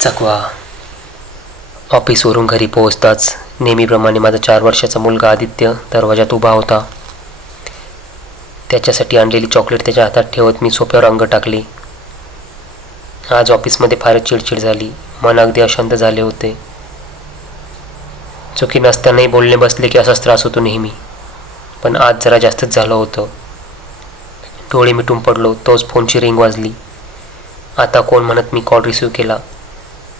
चकवा. ऑफिसवरून घरी पोहोचताच नेहमीप्रमाणे माझा 4 वर्षाचा मुलगा आदित्य दरवाजात उभा होता. त्याच्यासाठी आणलेली चॉकलेट त्याच्या हातात ठेवत मी सोफ्यावर अंग टाकले. आज ऑफिसमध्ये फारच चिडचिड झाली. मन अगदी अशांत झाले होते. चुकी नसतानाही बोलणे बसले की असाच त्रास होतो नेहमी, पण आज जरा जास्तच झालं होतं. डोळे मिटून पडलो तोच फोनची रिंग वाजली. आता कोण म्हणत मी कॉल रिसीव्ह केला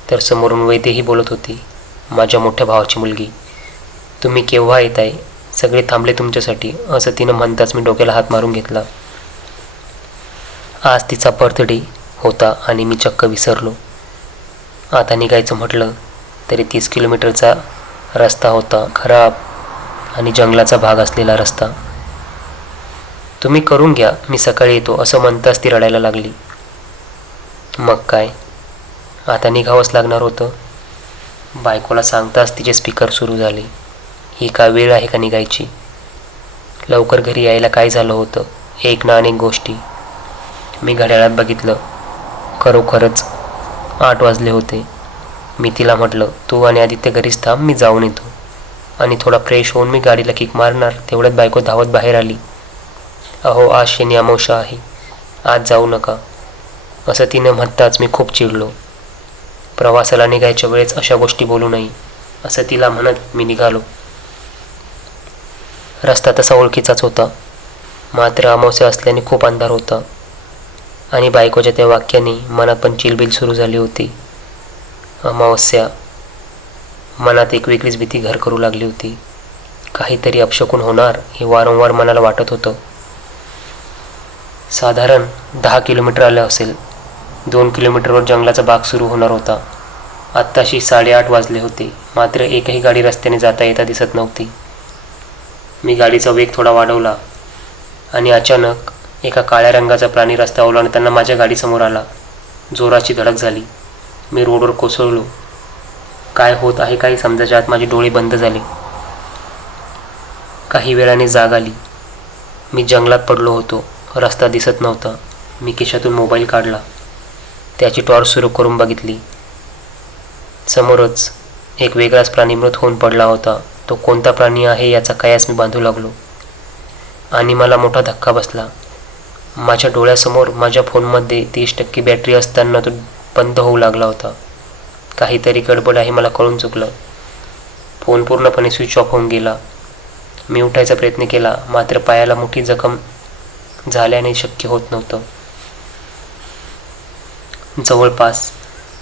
तर समोरून वैदेही बोलत होती, माझ्या मोठ्या भावाची मुलगी. तुम्ही केव्हा येत आहे? सगळे थांबले तुमच्यासाठी, असं तिनं म्हणताच मी डोक्याला हात मारून घेतला. आज तिचा बर्थडे होता आणि मी चक्क विसरलो. आता निघायचं म्हटलं तरी 30 किलोमीटरचा रस्ता होता, खराब आणि जंगलाचा भाग असलेला रस्ता. तुम्ही करून घ्या, मी सकाळी येतो, असं म्हणताच ती रडायला लागली. मग काय, आता निघावंच लागणार होतं. बायकोला सांगताच तिचे स्पीकर सुरू झाले. ही काय वेळ आहे का निघायची? लवकर घरी यायला काय झालं होतं? एक ना अनेक गोष्टी. मी घड्याळात बघितलं, खरोखरच 8 वाजले होते. मी तिला म्हटलं, तू आणि आदित्य घरीच थांब, मी जाऊन येतो. आणि थोडा फ्रेश होऊन मी गाडीला किक मारणार तेवढ्यात बायको धावत बाहेर आली. अहो, आज शनी अमावस्या आहे, आज जाऊ नका, असं तिनं म्हणताच मी खूप चिडलो. प्रवासाला निघायच्या वेळेस अशा गोष्टी बोलू नये, असं तिला म्हणत मी निघालो. रस्ता तसा ओळखीचाच होता, मात्र अमावस्या असल्याने खूप अंधार होता आणि बायकोच्या त्या वाक्याने मनात पण चिलबिल सुरू झाली होती. अमावस्या. मनात एक वेगळीच भीती घर करू लागली होती. काहीतरी अपशकुन होणार हे वारंवार मनाला वाटत होतं. साधारण 10 किलोमीटर आलं असेल. 2 किलोमीटरवर जंगलाचा भाग सुरू होणार होता. आत्ताशी 8:30 वाजले होते, मात्र एकही गाडी रस्त्याने जाता येता दिसत नव्हती. मी गाडीचा वेग थोडा वाढवला आणि अचानक एका काळ्या रंगाचा प्राणी रस्ता ओलांडताना माझ्या गाडीसमोर आला. जोराची धडक झाली. मी रोडवर कोसळलो. काय होत आहे काही समजायच्या आत माझे डोळे बंद झाले. काही वेळाने जाग आली. मी जंगलात पडलो होतो. रस्ता दिसत नव्हता. मी खिशातून मोबाईल काढला, त्याची टॉर्च सुरू करून बघितली. समोरच एक वेगळाच प्राणी मृत होऊन पडला होता. तो कोणता प्राणी आहे याचा कयास मी बांधू लागलो आणि मला मोठा धक्का बसला. माझ्या डोळ्यासमोर माझ्या फोनमध्ये 30% बॅटरी असताना तो बंद होऊ लागला होता. काहीतरी गडबड आहे मला कळून चुकलं. फोन पूर्णपणे स्विच ऑफ होऊन गेला. मी उठायचा प्रयत्न केला, मात्र पायाला मोठी जखम झाल्याने शक्य होत नव्हतं. जवळपास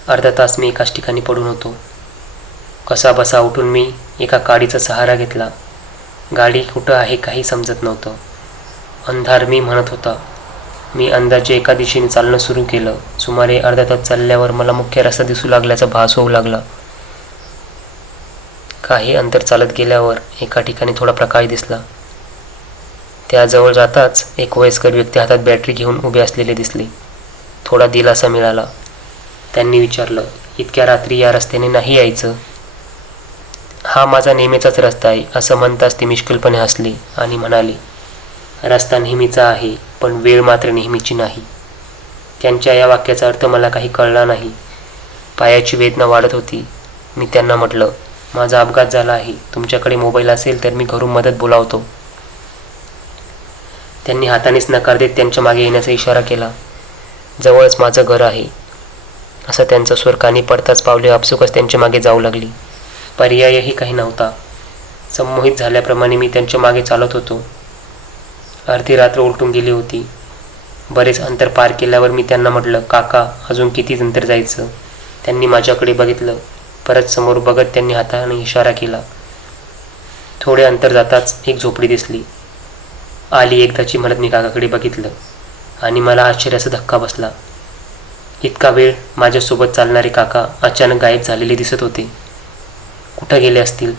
अर्धा तास मी एकाच ठिकाणी पडून होतो. कसा बसा उठून मी एका काडीचा सहारा घेतला. गाडी कुठं आहे काही समजत नव्हतं. अंधार मी म्हणत होता. मी अंदाजे एका दिशेने चालणं सुरू केलं. सुमारे अर्धा तास चालल्यावर मला मुख्य रस्ता दिसू लागल्याचा भास होऊ लागला. काही अंतर चालत गेल्यावर एका ठिकाणी थोडा प्रकाश दिसला. त्याजवळ जाताच एक वयस्कर व्यक्ती हातात बॅटरी घेऊन उभे असलेले दिसले. थोडा दिलासा मिळाला. त्यांनी विचारलं, इतक्या रात्री या रस्त्याने नाही यायचं? हा माझा नेहमीचाच रस्ता आहे, असं म्हणताच ती मिश्किलपणे हसली आणि म्हणाली, रस्ता नेहमीचा आहे, पण वेळ मात्र नेहमीची नाही. त्यांच्या या वाक्याचा अर्थ मला काही कळला नाही. पायाची वेदना वाढत होती. मी त्यांना म्हटलं, माझा अपघात झाला आहे, तुमच्याकडे मोबाईल असेल तर मी घरून मदत बोलावतो. त्यांनी हातानेच नकार देत त्यांच्या मागे येण्याचा इशारा केला. जवळच माझं घर आहे, असं त्यांचा स्वर कानी पडताच पावले आपसुकच त्यांच्या मागे जाऊ लागली. पर्यायही काही नव्हता. संमोहित झाल्याप्रमाणे मी त्यांच्या मागे चालत होतो. अर्धी रात्र उलटून गेली होती. बरेच अंतर पार केल्यावर मी त्यांना म्हटलं, काका, अजून किती अंतर जायचं? त्यांनी माझ्याकडे बघितलं. परत समोर बघत त्यांनी हाताने इशारा केला. थोडे अंतर जाताच एक झोपडी दिसली. आली एकदाची म्हणत मी काकाकडे बघितलं आणि मला आश्चर्याचा धक्का बसला. इतका वेळ माझ्यासोबत चालणारे काका अचानक गायब झालेले दिसत होते. कुठं गेले असतील?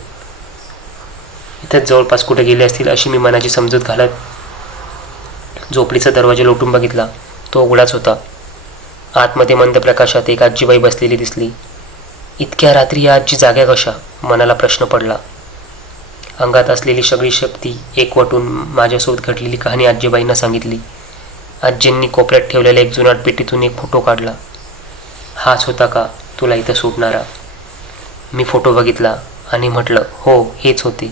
इथंच जवळपास कुठं गेले असतील अशी मी मनाची समजूत घालत झोपडीचा दरवाजा लोटून बघितला. तो उघडाच होता. आतमध्ये मंद प्रकाशात एक आजीबाई बसलेली दिसली. इतक्या रात्री या आजी जाग्या कशा? मनाला प्रश्न पडला. अंगात असलेली सगळी शक्ती एकवटून माझ्यासोबत घडलेली कहाणी आजीबाईंना सांगितली. आजींनी कोपऱ्यात ठेवलेल्या एक जुनाट पेटीतून एक फोटो काढला. हाच होता का तुला इथं सोडणारा. मी फोटो बघितला आणि म्हटलं, हो हेच होते.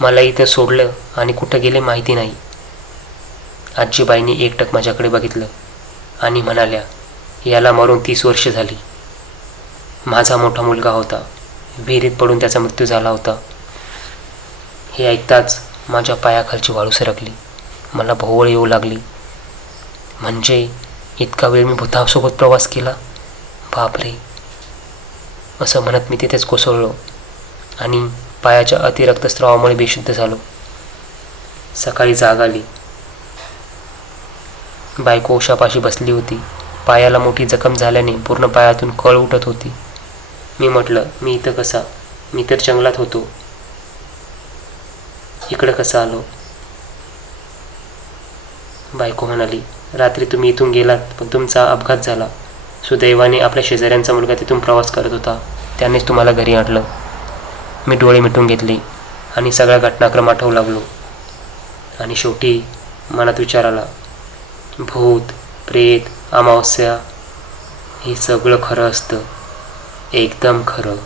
मला इथं सोडलं आणि कुठं गेले माहिती नाही. आजीबाईंनी एकटक माझ्याकडे बघितलं आणि म्हणाल्या, याला मरून 30 वर्ष झाली. माझा मोठा मुलगा होता, विहिरीत पडून त्याचा मृत्यू झाला होता. हे ऐकताच माझ्या पायाखालची वाळू सरकली. मला भोवळ येऊ लागली. म्हणजे इतका वेळ मी भूतासोबत प्रवास केला, बापरे, असं म्हणत मी तिथेच कोसळलो आणि पायाच्या अतिरक्तस्रावामुळे बेशुद्ध झालो. सकाळी जाग आली. बायको उशापाशी बसली होती. पायाला मोठी जखम झाल्याने पूर्ण पायातून कळ उठत होती. मी म्हटलं, मी इथं कसा? मी तर जंगलात होतो, इकडं कसा आलो? बायको म्हणाली, रात्री तुम्ही इथून गेलात, पण तुमचा अपघात झाला. सुदैवाने आपल्या शेजाऱ्यांचा मुलगा तिथून प्रवास करत होता, त्यानेच तुम्हाला घरी आणलं. मी डोळे मिटून घेतले आणि सगळा घटनाक्रम आठवू लागलो. आणि शेवटी मनात विचार आला, भूत, प्रेत, अमावस्या हे सगळं खरं असतं, एकदम खरं.